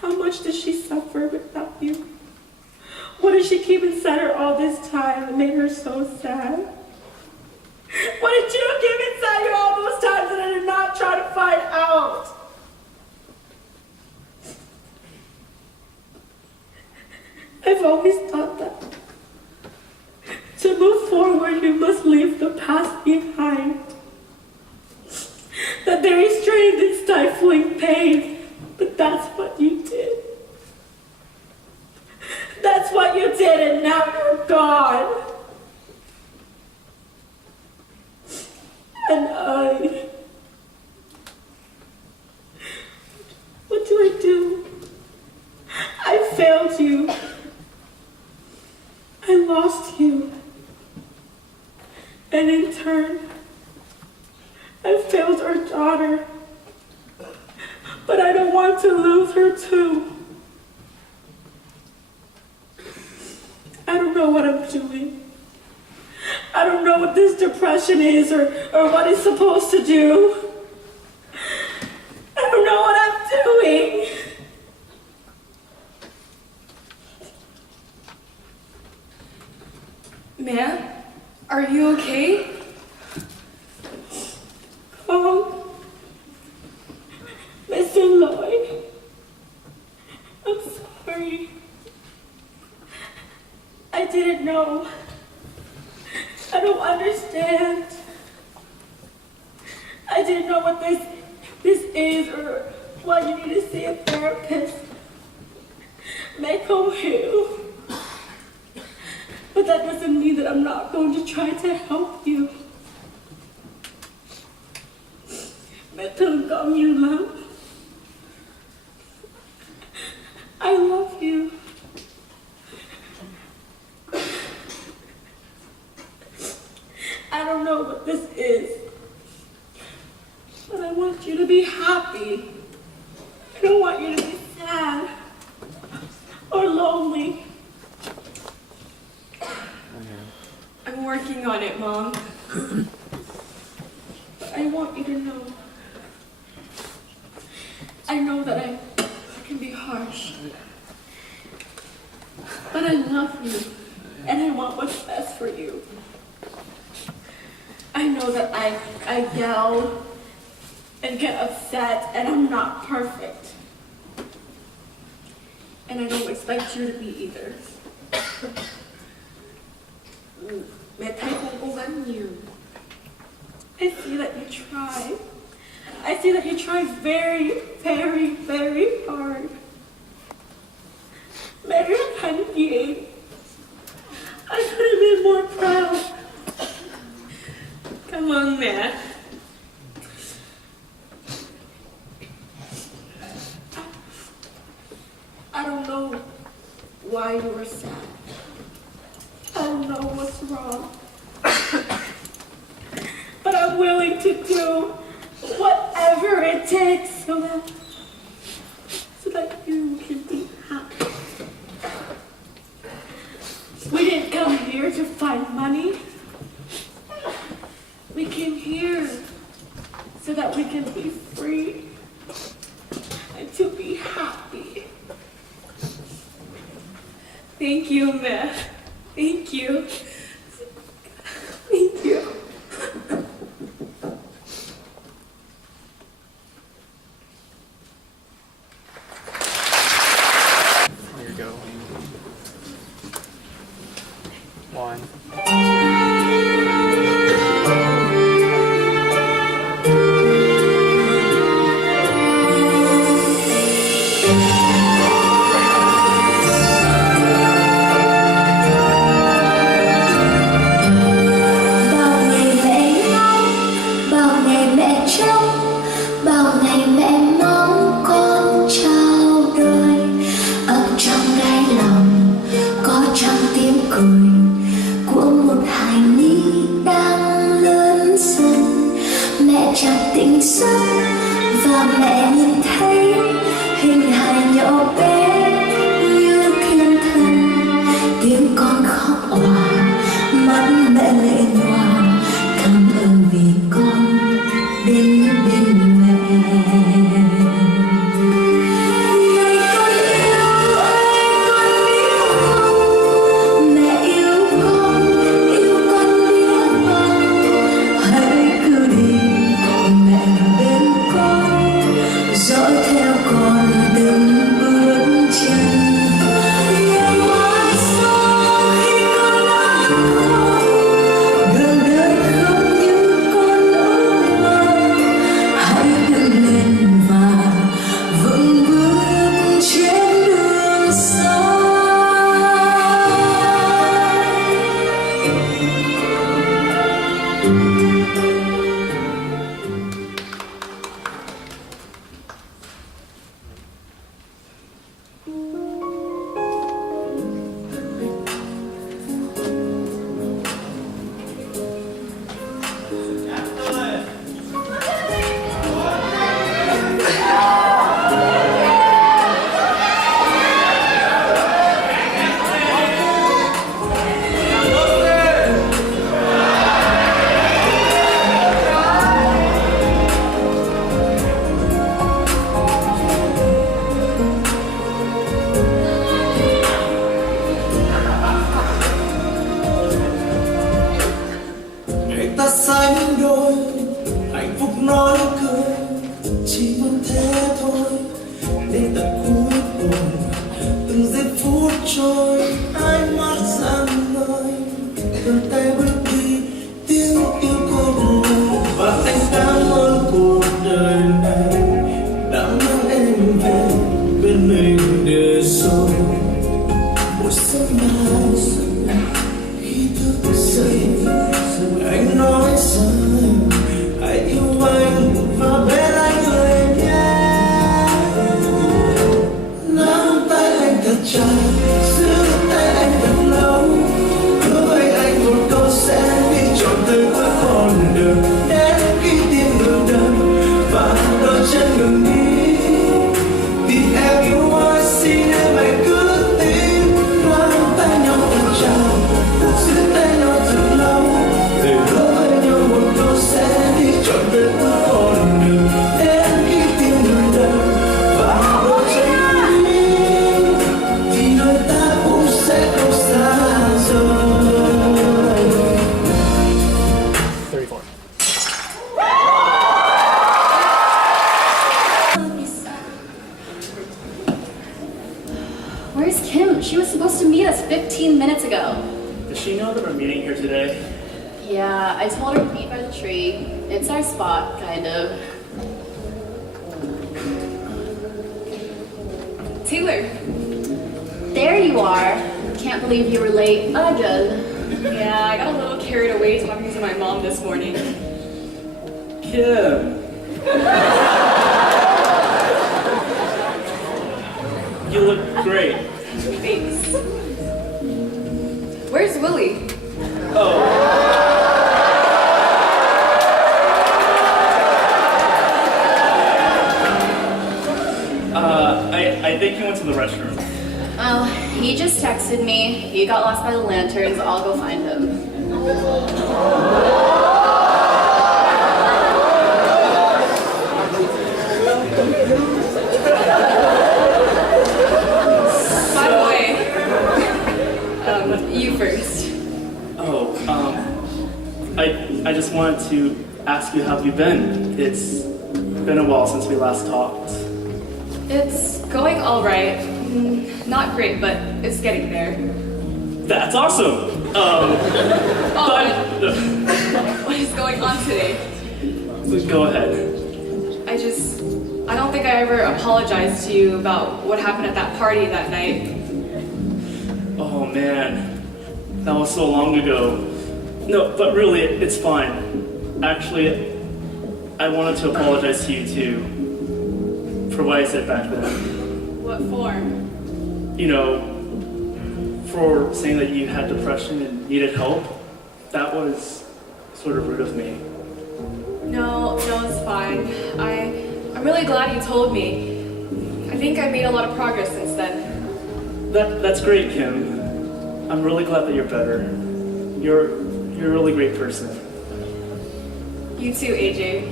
How much did she suffer without you? What did she keep inside her all this time that made her so sad? What did you keep inside you all those times that I did not try to find out? I've always thought that to move forward, you must leave the past behind. That there is strange and stifling pain, but that's what you did. That's what you did, and now you're gone. And what do I do? I failed you. I lost you. And in turn, I failed our daughter. But I don't want to lose her too. I don't know what I'm doing. I don't know what this depression is or what it's supposed to do. I don't know what I'm doing. Man, are you okay? Mr. Lloyd, I'm sorry. I didn't know. I don't understand. I didn't know what this is or why you need to see a therapist. Make him heal. But that doesn't mean that I'm not going to try to help you. Mẹ thương con nhiều lắm. I love you. I don't know what this is, but I want you to be happy. I don't want you to be sad or lonely. I'm working on it, Mom. But I want you to know. I know that I can be harsh. But I love you, and I want what's best for you. I know that I yell and get upset, and I'm not perfect. And I don't expect you to be either. Mẹ thấy con cố gắng nhiều. I see that you try. I see that you try very, very, very hard. Mẹ rất hạnh diện. I could have been more proud. Come on, mẹ. I don't know why you were sad. I don't know what's wrong. But I'm willing to do whatever it take so that you can be happy. We didn't come here to find money. We came here so that we can be free and to be happy. Thank you, Meh. Thank you. Thank you. You're going. One. Bao ngày mẹ trông, bao ngày mẹ mong con chào đời. Ấp trong đáy lòng có trong tiếng cười của một hài nhi đang lớn dần. Mẹ chợt tỉnh giấc và mẹ nhìn thấy hình hài nhỏ bé như thiên thần. Tiếng con khóc òa, mắt mẹ lệ nhòa. Cảm ơn vì con đến bên mẹ. Này con yêu ơi, con biết không? Mẹ yêu con biết bao. Hãy cứ đi, mẹ bên con, dõi theo con từng bước chân. Nhớ mãi sau khi con đã thôi, đường đời không như con ước mơ. Hãy đứng lên và vững bước trên đường xa. Hãy ta sánh đôi, hạnh phúc nói cười, chỉ mong thế thôi. Đến tận cuối cùng, từng giây phút trôi, ánh mắt sáng ngời, đôi tay bước đi, tiếng yêu cô lời. Và anh cảm ơn cuộc đời này đã mang em về bên mình để rồi một sớm mai khi thức dậy. Anh nói rằng hãy yêu anh và bên anh người nhé. Nắm tay anh thật chặt, giữ tay anh thật lâu. Hứa với anh một câu sẽ đi trọn tới cuối con đường. Đến khi tim ngừng đập và đôi chân ngừng đi, vì em yêu anh xin em hãy cứ tin. Nắm tay nhau thật chặt, giữ tay nhau thật lâu. Để hứa với nhau một câu sẽ đi trọn tới cuối con đường. Đến khi tim ngừng đập và đôi chân ngừng đi, thì đôi ta cũng sẽ không xa rời. 34. Where's Kim? She was supposed to meet us 15 minutes ago. Does she know that we're meeting here today? Yeah, I told her to meet by the tree. It's our spot, kind of. Taylor. There you are. Can't believe you were late again. Yeah, I got a little carried away talking to my mom this morning. Kim. You look great. Thanks. Where's Willie? Oh. texted me. He got lost by the lanterns. I'll go find him. By the way, you first. Oh, I just wanted to ask you how have you been? It's been a while since we last talked. It's going all right. Not great, but it's getting there. That's awesome. What is going on today? Go ahead. I don't think I ever apologized to you about what happened at that party that night. Oh man, that was so long ago. No, but really, it's fine. Actually, I wanted to apologize to you too for what I said back then. What for? You know, for saying that you had depression and needed help. That was sort of rude of me. No, it's fine. I'm really glad you told me. I think I made a lot of progress since then. That's great, Kim. I'm really glad that you're better. You're a really great person. You too, AJ.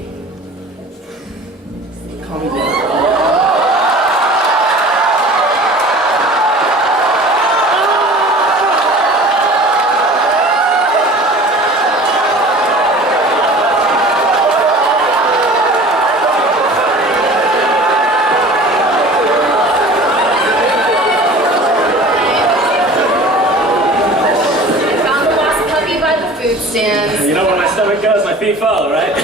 Calm down. Stands. You know where my stomach goes, my feet follow, right?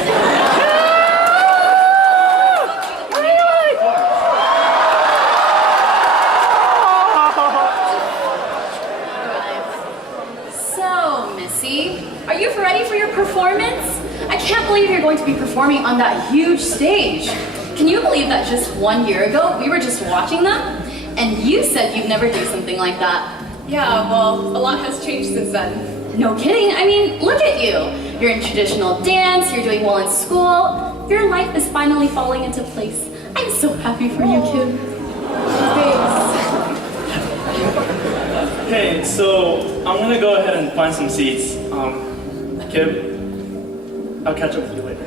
So, Missy, are you ready for your performance? I can't believe you're going to be performing on that huge stage. Can you believe that just 1 year ago, we were just watching them? And you said you'd never do something like that. Yeah, well, a lot has changed since then. No kidding, I mean, look at you. You're in traditional dance, you're doing well in school. Your life is finally falling into place. I'm so happy for you, Kim. Thanks. Okay, so I'm gonna go ahead and find some seats. Kim, I'll catch up with you later.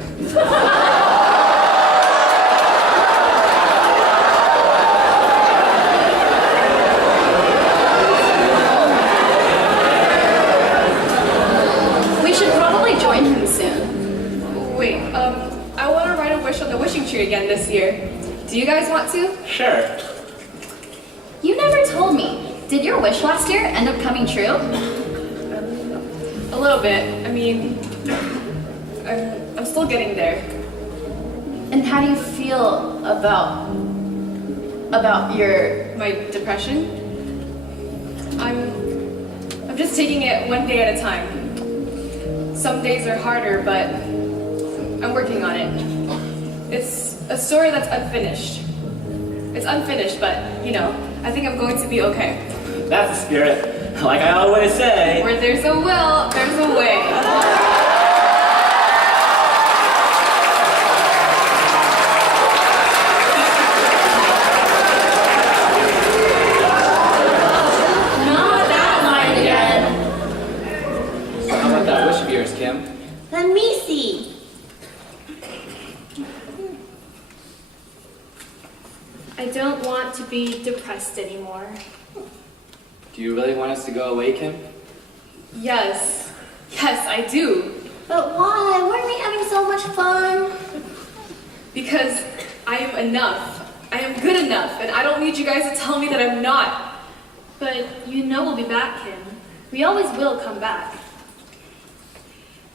I want to write a wish on the wishing tree again this year. Do you guys want to? Sure. You never told me. Did your wish last year end up coming true? A little bit. I mean, I'm still getting there. And how do you feel about my depression? I'm just taking it one day at a time. Some days are harder, but I'm working on it. It's a story that's unfinished. It's unfinished, but, you know, I think I'm going to be okay. That's the spirit. Like I always say. Where there's a will, there's a way. Not that line again. How about that wish of yours, Kim? Let me see. I don't want to be depressed anymore. Do you really want us to go away, Kim? Yes, I do. But why? Weren't we having so much fun? Because I am enough. I am good enough, and I don't need you guys to tell me that I'm not. But you know we'll be back, Kim. We always will come back.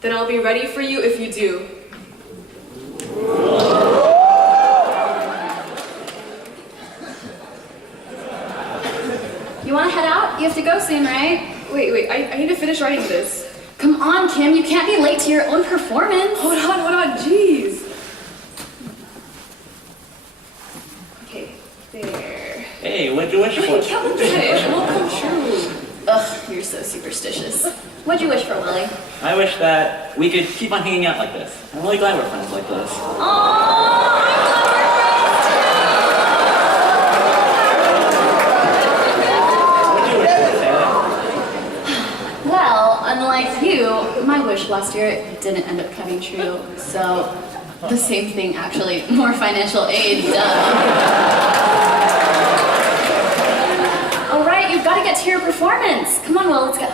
Then I'll be ready for you if you do. You want to head out? You have to go soon, right? Wait, I need to finish writing this. Come on, Kim. You can't be late to your own performance. Hold on, jeez. Okay, there. Hey, what'd you wish for? Wait, count it. It won't come true. Ugh, you're so superstitious. What'd you wish for, Willie? I wish that we could keep on hanging out like this. I'm really glad we're friends like this. Aww, What'd you wish for, Taylor? like you, my wish last year didn't end up coming true. So, the same thing actually, more financial aid, All right, you've got to get to your performance. Come on, Will, let's go.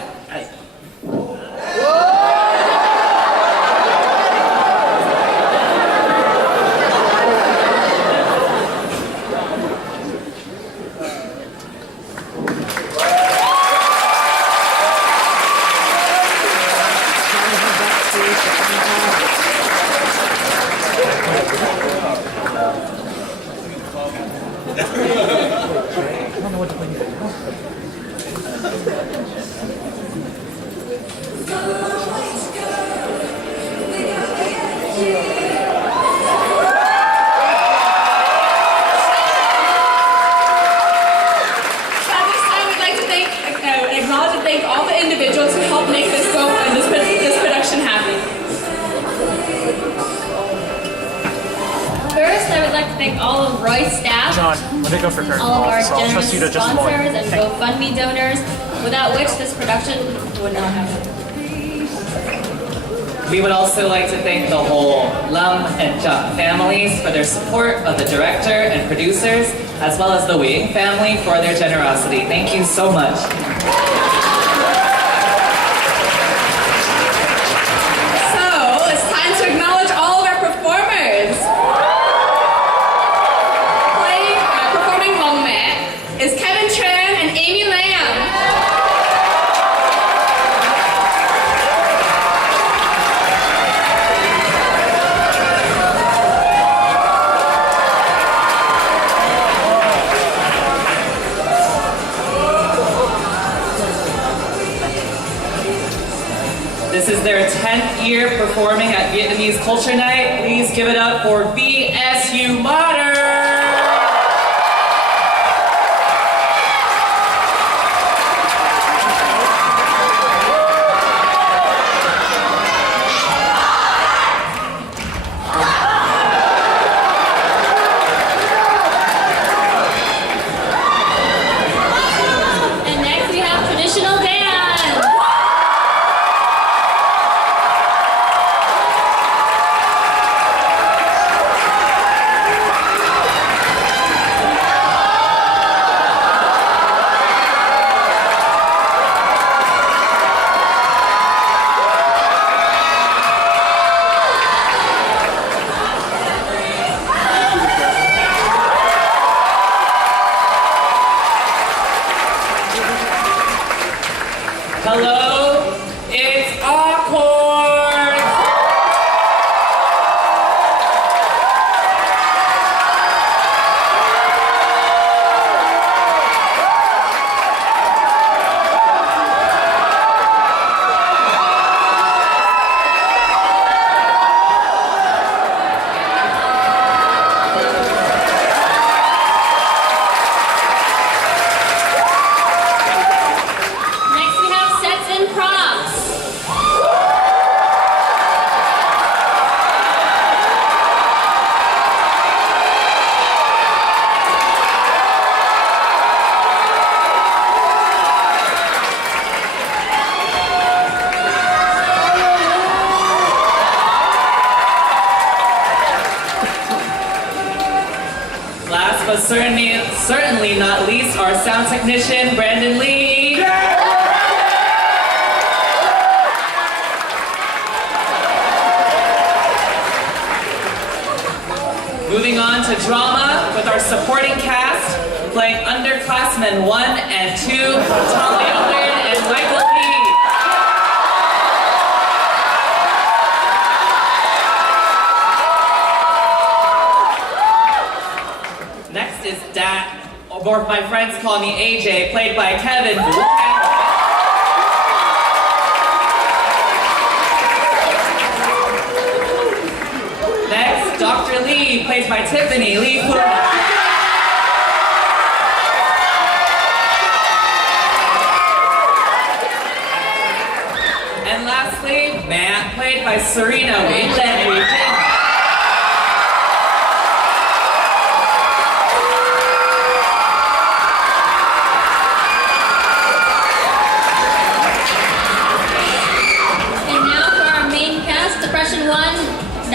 All of our generous sponsors and GoFundMe donors, without which this production would not happen. We would also like to thank the whole Lam and Chuck families for their support of the director and producers, as well as the Wing family for their generosity. Thank you so much. So, it's time to acknowledge all of our performers. Performing Mongme is Kevin Tran and Amy Lam. This is their 10th year performing at Vietnamese Culture Night. Please give it up for VSU Modern! And next we have traditional dance. Hello, it's awkward! Next we have sets and props. Last but certainly not least, our sound technician, Brandon Lee. Moving on to drama with our supporting cast, playing underclassmen 1 and 2, Tom Leonard and Michael Lee. Next is Dat, or my friends call me AJ, played by Kevin. Next, Dr. Lee, played by Tiffany Lee. And lastly, Matt, played by Serena Wayne.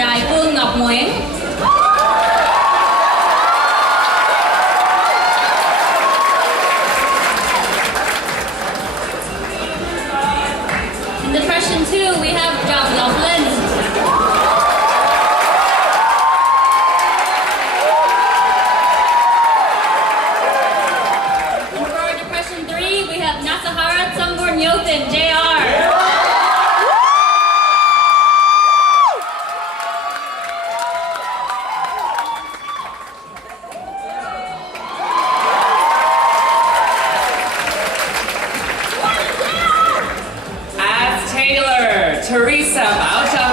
đài Vương Ngọc Nguyễn. In Depression 2, we have John Laughlin. For Depression 3, we have Nasahara Tsumbornyothin, JR. As Taylor, Teresa Maucha